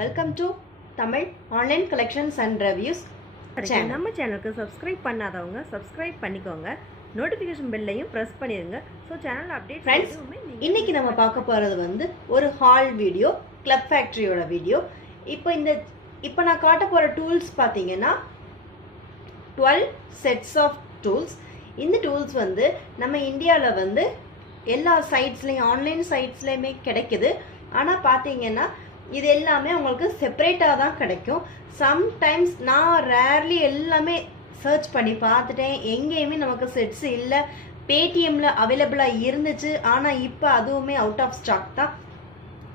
Welcome to Tamil Online Collections and Reviews channel. நம்ம சேனலுக்கு subscribe பண்ணாதவங்க சப்ஸ்கிரைப் பண்ணிக்கோங்க. நோட்டிஃபிகேஷன் பெல்லையும் பிரஸ் பண்ணிருங்க. சோ சேனல் அப்டேட் फ्रेंड्स இன்னைக்கு நம்ம பார்க்க போறது வந்து ஒரு ஹால் வீடியோ, கிளப் ஃபேக்டரியோட வீடியோ. இப்போ நான் காட்ட போற டூல்ஸ் பாத்தீங்கன்னா 12 sets of tools. இந்த டூல்ஸ் வந்து நம்ம இந்தியால வந்து எல்லா சைட்ஸ்லயும் ஆன்லைன் சைட்ஸ்லயுமே கிடைக்குது. ஆனா பாத்தீங்கன்னா இது எல்லாமே உங்களுக்கு செப்பரேட்டாக தான் கிடைக்கும். சம்டைம்ஸ் நான் ரேர்லி எல்லாமே சர்ச் பண்ணி பார்த்துட்டேன், எங்கேயுமே நமக்கு செட்ஸ் இல்லை. பேடிஎம்ல அவைலபிளாக இருந்துச்சு, ஆனால் இப்போ அதுவுமே அவுட் ஆஃப் ஸ்டாக் தான்.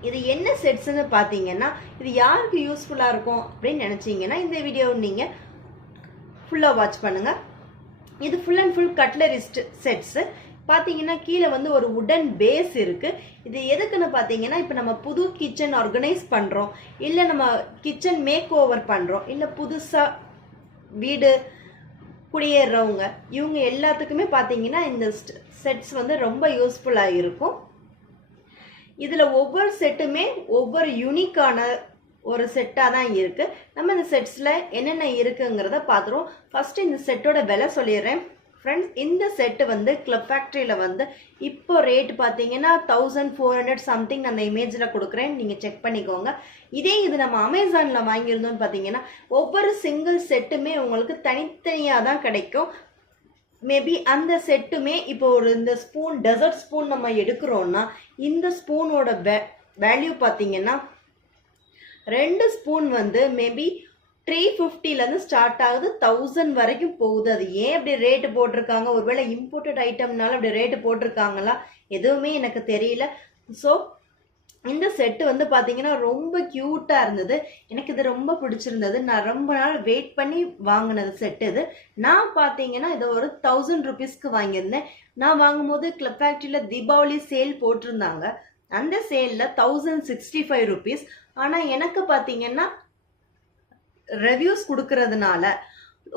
இது என்ன செட்ஸ்ன்னு பார்த்தீங்கன்னா, இது யாருக்கு யூஸ்ஃபுல்லாக இருக்கும் அப்படின்னு நினச்சிங்கன்னா இந்த வீடியோ நீங்கள் ஃபுல்லாக வாட்ச் பண்ணுங்கள். இது ஃபுல் அண்ட் ஃபுல் கட்லரிஸ்ட் செட்ஸு. பார்த்தீங்கன்னா கீழே வந்து ஒரு வுடன் பேஸ் இருக்கு. இது எதுக்குன்னு பார்த்தீங்கன்னா, இப்போ நம்ம புது கிச்சன் ஆர்கனைஸ் பண்ணுறோம், இல்லை நம்ம கிச்சன் மேக் ஓவர் பண்ணுறோம், இல்லை புதுசாக வீடு குடியேறவங்க இவங்க எல்லாத்துக்குமே பார்த்தீங்கன்னா இந்த செட்ஸ் வந்து ரொம்ப யூஸ்ஃபுல்லாக இருக்கும். இதில் ஒவ்வொரு செட்டுமே ஒவ்வொரு யூனிக்கான ஒரு செட்டாக தான் இருக்குது. நம்ம இந்த செட்ஸில் என்னென்ன இருக்குங்கிறத பார்த்துருவோம். ஃபஸ்ட்டு இந்த செட்டோட விலை சொல்லிடுறேன். ஃப்ரெண்ட்ஸ், இந்த செட்டு வந்து கிளப் ஃபேக்ட்ரியில் வந்து இப்போ ரேட் பார்த்தீங்கன்னா 1400 சம்திங் அந்த இமேஜில் கொடுக்குறேன், நீங்கள் செக் பண்ணிக்கோங்க. இதே இது நம்ம அமேசானில் வாங்கியிருந்தோம்னு பார்த்தீங்கன்னா ஒவ்வொரு சிங்கிள் செட்டுமே உங்களுக்கு தனித்தனியாக தான் கிடைக்கும். மேபி அந்த செட்டுமே இப்போ ஒரு இந்த ஸ்பூன், டெசர்ட் ஸ்பூன் நம்ம எடுக்கிறோன்னா இந்த ஸ்பூனோட வேல்யூ பார்த்தீங்கன்னா 2 ஸ்பூன் வந்து மேபி 350லேருந்து ஸ்டார்ட் ஆகுது, 1000 வரைக்கும் போகுது. அது ஏன் அப்படி ரேட்டு போட்டிருக்காங்க? ஒருவேளை இம்போர்ட்டட் ஐட்டம்னால அப்படி ரேட்டு போட்டிருக்காங்களா? எதுவுமே எனக்கு தெரியல. ஸோ இந்த செட்டு வந்து பார்த்தீங்கன்னா ரொம்ப க்யூட்டாக இருந்தது. எனக்கு இது ரொம்ப பிடிச்சிருந்தது. நான் ரொம்ப நாள் வெயிட் பண்ணி வாங்கினது செட்டு இது. நான் பார்த்தீங்கன்னா இதை ஒரு 1000 ருபீஸ்க்கு வாங்கியிருந்தேன். நான் வாங்கும்போது கிளப் ஃபேக்ட்ரியில் தீபாவளி சேல் போட்டிருந்தாங்க. அந்த சேலில் 1065 ருபீஸ். ஆனால் எனக்கு பார்த்தீங்கன்னா ரிவ்யூஸ் கொடுக்கறதுனால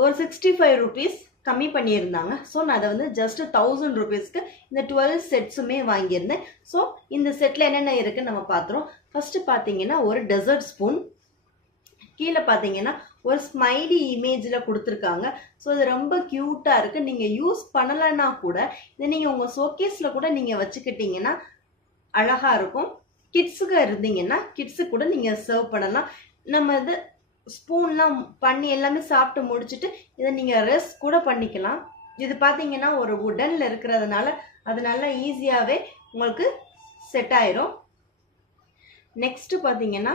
ஒரு 65 ருபீஸ் கம்மி பண்ணியிருந்தாங்க. ஸோ நான் அதை வந்து ஜஸ்ட் 1000 ருபீஸ்க்கு இந்த 12 செட்ஸுமே வாங்கியிருந்தேன். ஸோ இந்த செட்டில் என்னென்ன இருக்குன்னு நம்ம பார்த்துறோம். ஃபர்ஸ்ட் பார்த்தீங்கன்னா ஒரு டெசர்ட் ஸ்பூன், கீழே பார்த்தீங்கன்னா ஒரு ஸ்மைலி இமேஜில் கொடுத்துருக்காங்க. ஸோ இது ரொம்ப க்யூட்டாக இருக்குது. நீங்கள் யூஸ் பண்ணலைன்னா கூட இதை நீங்கள் உங்கள் ஷோகேஸில் கூட நீங்கள் வச்சுக்கிட்டிங்கன்னா அழகாக இருக்கும். கிட்ஸுக்கு இருந்தீங்கன்னா கிட்ஸுக்கு கூட நீங்கள் சர்வ் பண்ணலாம். நம்ம இது ஸ்பூன்லாம் பண்ணி எல்லாமே சாப்பிட்டு முடிச்சுட்டு இதை நீங்கள் ரெஸ்ட் கூட பண்ணிக்கலாம். இது பார்த்தீங்கன்னா ஒரு வுடனில் இருக்கிறதுனால அது நல்லா ஈஸியாகவே உங்களுக்கு செட் ஆயிரும். நெக்ஸ்ட்டு பார்த்தீங்கன்னா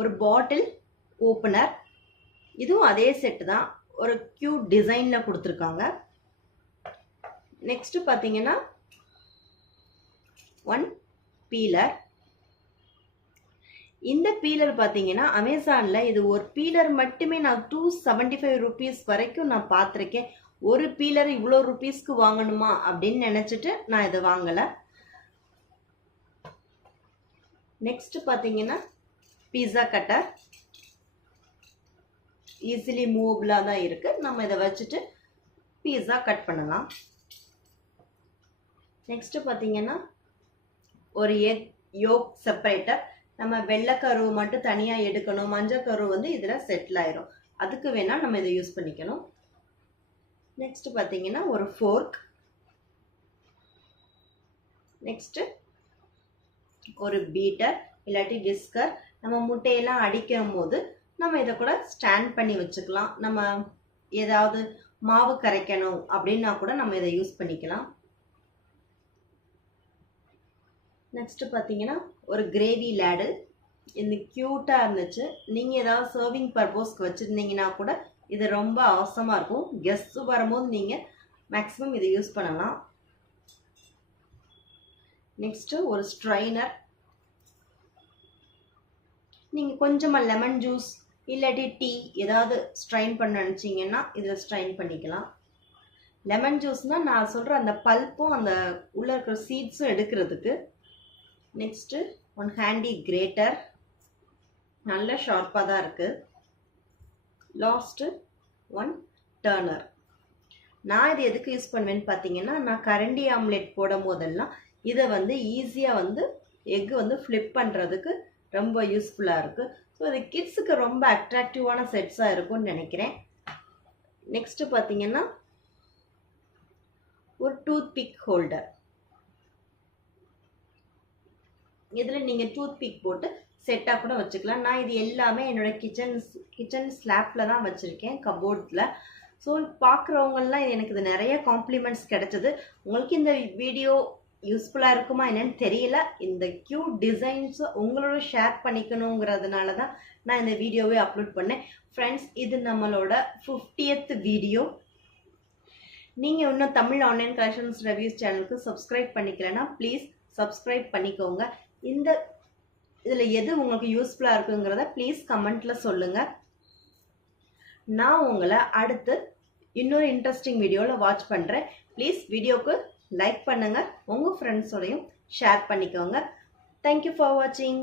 ஒரு பாட்டில் ஓப்பனர். இதுவும் அதே செட்டு தான், ஒரு க்யூட் டிசைனில் கொடுத்துருக்காங்க. நெக்ஸ்ட்டு பார்த்தீங்கன்னா ஒன் பீலர். இந்த பீலர் பார்த்தீங்கன்னா அமேசானில் இது ஒரு பீலர் மட்டுமே நான் 275 ருபீஸ் வரைக்கும் நான் பார்த்துருக்கேன். ஒரு பீலர் இவ்வளோ ருபீஸ்க்கு வாங்கணுமா அப்படின்னு நினச்சிட்டு நான் இதை வாங்கலை. நெக்ஸ்ட் பார்த்தீங்கன்னா பீஸா கட்டர். ஈஸிலி மூவபிளாக தான் இருக்குது. நம்ம இதை வச்சுட்டு பீஸா கட் பண்ணலாம். நெக்ஸ்ட் பார்த்தீங்கன்னா ஒரு எக் யோக் செப்பரேட்டர். நம்ம வெள்ளைக்கரு மட்டும் தனியாக எடுக்கணும், மஞ்சள் கரு வந்து இதில் செட்டில் ஆயிரும். அதுக்கு வேணால் நம்ம இதை யூஸ் பண்ணிக்கணும். நெக்ஸ்ட் பார்த்தீங்கன்னா ஒரு ஃபோர்க். நெக்ஸ்ட்டு ஒரு பீட்டர் இல்லாட்டி விஸ்கர். நம்ம முட்டையெல்லாம் அடிக்கும் போது நம்ம இதை கூட ஸ்டாண்ட் பண்ணி வச்சுக்கலாம். நம்ம ஏதாவது மாவு கரைக்கணும் அப்படின்னா கூட நம்ம இதை யூஸ் பண்ணிக்கலாம். நெக்ஸ்ட் பார்த்தீங்கன்னா ஒரு கிரேவி லேடல். இந்த க்யூட்டாக இருந்துச்சு. நீங்கள் ஏதாவது சர்விங் பர்பஸ்க்கு வச்சுருந்தீங்கன்னா கூட இது ரொம்ப அவசரமாக இருக்கும். கெஸ்ட்டு வரும்போது நீங்கள் மேக்ஸிமம் இதை யூஸ் பண்ணலாம். நெக்ஸ்ட்டு ஒரு ஸ்ட்ரைனர். நீங்கள் கொஞ்சமாக லெமன் ஜூஸ் இல்லாட்டி டீ ஏதாவது ஸ்ட்ரைன் பண்ண நினச்சிங்கன்னா இதில் ஸ்ட்ரைன் பண்ணிக்கலாம். லெமன் ஜூஸ்னால் நான் சொல்கிற அந்த பல்ப்பும் அந்த உள்ளே இருக்கிற சீட்ஸும் எடுக்கிறதுக்கு. நெக்ஸ்ட்டு ஒன் ஹேண்டி கிரேட்டர், நல்ல ஷார்ப்பாக தான் இருக்குது. Last one turner. நான் இது எதுக்கு யூஸ் பண்ணுவேன்னு பார்த்தீங்கன்னா, நான் கரண்டி ஆம்லெட் போடும் போதெல்லாம் இதை வந்து ஈஸியாக வந்து எக் வந்து ஃப்ளிப் பண்ணுறதுக்கு ரொம்ப யூஸ்ஃபுல்லாக இருக்குது. ஸோ இது கிட்ஸுக்கு ரொம்ப அட்ராக்டிவான செட்ஸாக இருக்கும்னு நினைக்கிறேன். நெக்ஸ்ட்டு பார்த்தீங்கன்னா ஒரு டூத் பிக் ஹோல்டர். இதில் நீங்கள் டூத் பிக் போட்டு செட்டாக கூட வச்சுக்கலாம். நான் இது எல்லாமே என்னோடய கிச்சன் ஸ்லாப்பில் தான் வச்சுருக்கேன், கபோர்டில். ஸோ பார்க்குறவங்கலாம் எனக்கு இது நிறைய காம்ப்ளிமெண்ட்ஸ் கிடைச்சது. உங்களுக்கு இந்த வீடியோ யூஸ்ஃபுல்லாக இருக்குமா என்னன்னு தெரியல. இந்த க்யூட் டிசைன்ஸை உங்களோட ஷேர் பண்ணிக்கணுங்கிறதுனால தான் நான் இந்த வீடியோவே அப்லோட் பண்ணேன். ஃப்ரெண்ட்ஸ், இது நம்மளோட 50th வீடியோ. நீங்கள் இன்னும் தமிழ் ஆன்லைன் கலெக்ஷன்ஸ் ரிவ்யூஸ் சேனலுக்கு சப்ஸ்கிரைப் பண்ணிக்கலன்னா ப்ளீஸ் சப்ஸ்கிரைப் பண்ணிக்கோங்க. இதில் எது உங்களுக்கு யூஸ்ஃபுல்லாக இருக்குங்கிறத ப்ளீஸ் கமெண்ட்டில் சொல்லுங்கள். நான் உங்களை அடுத்து இன்னொரு இன்ட்ரெஸ்டிங் வீடியோவில் வாட்ச் பண்ணுறேன். ப்ளீஸ் வீடியோவுக்கு லைக் பண்ணுங்கள், உங்கள் ஃப்ரெண்ட்ஸோடையும் ஷேர் பண்ணிக்கோங்க. தேங்க்யூ ஃபார் வாட்சிங்.